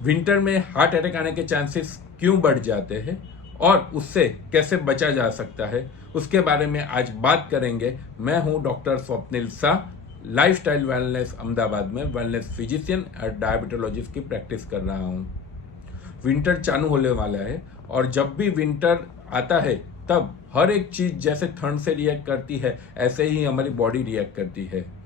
Winter में heart attack आने के चांसेस क्यों बढ़ जाते हैं और उससे कैसे बचा जा सकता है, उसके बारे में आज बात करेंगे। मैं हूं doctor Swapnil Shah, lifestyle wellness Ahmedabad में वेलनेस फिजिशियन और डायबिटोलॉजिस्ट की प्रैक्टिस कर रहा हूं। विंटर चालू होने वाला है और जब भी विंटर आता है तब हर एक चीज जैसे ठंड से रिएक्ट करती है, ऐसे ही हमारी बॉडी रिएक्ट करती है।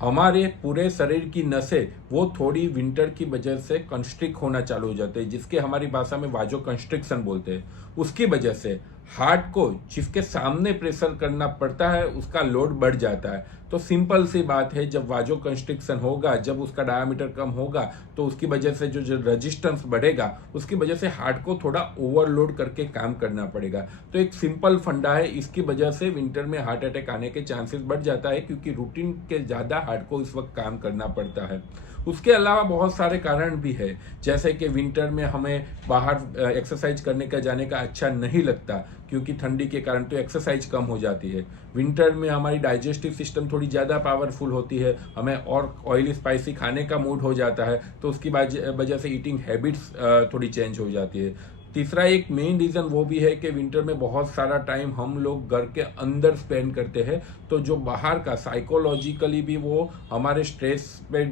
हमारे पूरे शरीर की नसें वो थोड़ी विंटर की वजह से कंस्ट्रिक्ट होना चालू हो जाते हैं, जिसके हमारी भाषा में वाजो कंस्ट्रिक्शन बोलते हैं। उसकी वजह से हार्ट को जिसके सामने प्रेशर करना पड़ता है उसका लोड बढ़ जाता है। तो सिंपल सी बात है, जब वाजो कंस्ट्रिक्शन होगा, जब उसका डायमीटर कम होगा, तो उसकी वजह से जो रेजिस्टेंस बढ़ेगा, उसकी वजह से हार्ट को थोड़ा ओवरलोड करके काम करना पड़ेगा। तो एक सिंपल फंडा है, इसकी वजह से विंटर में हार्ट अटैक आने के चांसेस बढ़ जाता है, क्योंकि रूटीन के ज़्यादा हार्ट को इस वक्त काम करना पड़ता है। उसके अलावा बहुत सारे कारण भी है, जैसे कि विंटर में हमें बाहर एक्सरसाइज करने का जाने का अच्छा नहीं लगता, क्योंकि ठंडी के कारण तो एक्सरसाइज कम हो जाती है। विंटर में हमारी डाइजेस्टिव सिस्टम थोड़ी ज़्यादा पावरफुल होती है, हमें और ऑयली स्पाइसी खाने का मूड हो जाता है, तो उसकी वजह से ईटिंग हैबिट्स थोड़ी चेंज हो जाती है। तीसरा एक मेन रीज़न वो भी है कि विंटर में बहुत सारा टाइम हम लोग घर के अंदर स्पेंड करते हैं, तो जो बाहर का साइकोलॉजिकली भी वो हमारे स्ट्रेस पे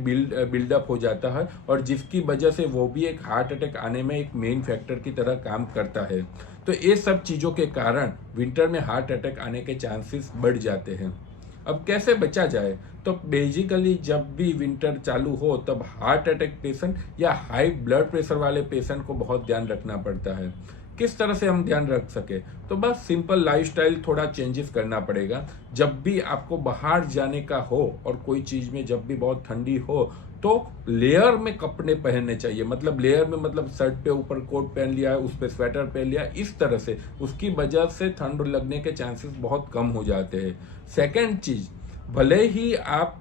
बिल्डअप हो जाता है, और जिसकी वजह से वो भी एक हार्ट अटैक आने में एक मेन फैक्टर की तरह काम करता है। तो ये सब चीज़ों के कारण विंटर में हार्ट अटैक आने के चांसेस बढ़ जाते हैं। अब कैसे बचा जाए? तो बेसिकली जब भी विंटर चालू हो तब हार्ट अटैक पेशेंट या हाई ब्लड प्रेशर वाले पेशेंट को बहुत ध्यान रखना पड़ता है। किस तरह से हम ध्यान रख सके? तो बस सिंपल लाइफस्टाइल थोड़ा चेंजेस करना पड़ेगा। जब भी आपको बाहर जाने का हो और कोई चीज़ में जब भी बहुत ठंडी हो, तो लेयर में कपड़े पहनने चाहिए। मतलब लेयर में मतलब शर्ट पे ऊपर कोट पहन लिया है, उस पर स्वेटर पहन लिया, इस तरह से उसकी वजह से ठंड लगने के चांसेस बहुत कम हो जाते हैं। सेकेंड चीज, भले ही आप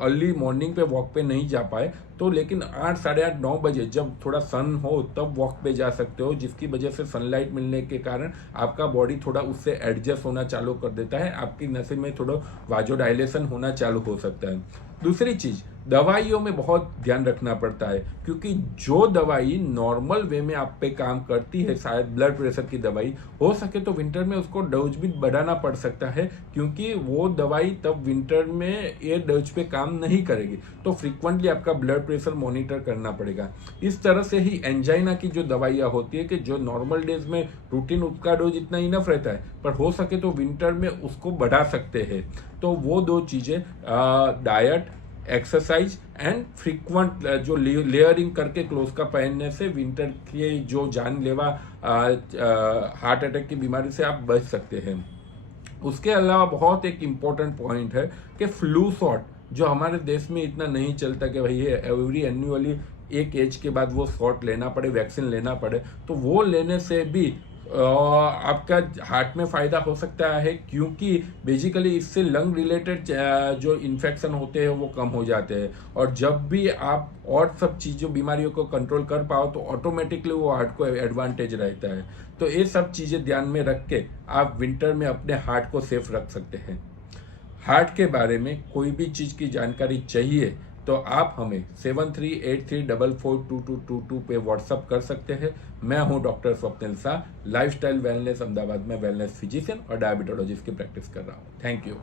अर्ली मॉर्निंग पे वॉक पे नहीं जा पाए, तो लेकिन 8, साढ़े 8, 9 बजे जब थोड़ा सन हो तब वॉक पे जा सकते हो, जिसकी वजह से सनलाइट मिलने के कारण आपका बॉडी थोड़ा उससे एडजस्ट होना चालू कर देता है, आपकी नसें में थोड़ा वाजोडाइलेशन होना चालू हो सकता है। दूसरी चीज, दवाइयों में बहुत ध्यान रखना पड़ता है, क्योंकि जो दवाई नॉर्मल वे में आप पे काम करती है, शायद ब्लड प्रेशर की दवाई, हो सके तो विंटर में उसको डोज भी बढ़ाना पड़ सकता है, क्योंकि वो दवाई तब विंटर में ये डोज पे काम नहीं करेगी। तो फ्रीक्वेंटली आपका ब्लड प्रेशर मॉनिटर करना पड़ेगा। इस तरह से ही एंजाइना की जो दवाइयाँ होती है, कि जो नॉर्मल डेज में रूटीन उसका डोज इतना इनफ रहता है, पर हो सके तो विंटर में उसको बढ़ा सकते हैं। तो वो दो चीज़ें, डाइट, एक्सरसाइज एंड फ्रीक्वेंट जो लेयरिंग करके क्लोथ का पहनने से विंटर की जो जानलेवा हार्ट अटैक की बीमारी से आप बच सकते हैं। उसके अलावा बहुत एक इम्पोर्टेंट पॉइंट है कि फ्लू शॉट, जो हमारे देश में इतना नहीं चलता कि भाई ये एवरी एनुअली एक एज के बाद वो शॉट लेना पड़े, वैक्सीन लेना पड़े, तो वो लेने से भी आपका हार्ट में फ़ायदा हो सकता है, क्योंकि बेसिकली इससे लंग रिलेटेड जो इन्फेक्शन होते हैं वो कम हो जाते हैं, और जब भी आप और सब चीज़ों बीमारियों को कंट्रोल कर पाओ तो ऑटोमेटिकली वो हार्ट को एडवांटेज रहता है। तो ये सब चीज़ें ध्यान में रख के आप विंटर में अपने हार्ट को सेफ रख सकते हैं। हार्ट के बारे में कोई भी चीज़ की जानकारी चाहिए तो आप हमें 7383442222 पे व्हाट्सअप कर सकते हैं। मैं हूं doctor Swapnil Shah, lifestyle wellness Ahmedabad में वेलनेस फिजिशियन और डायबिटोलॉजिस्ट की प्रैक्टिस कर रहा हूं। Thank you.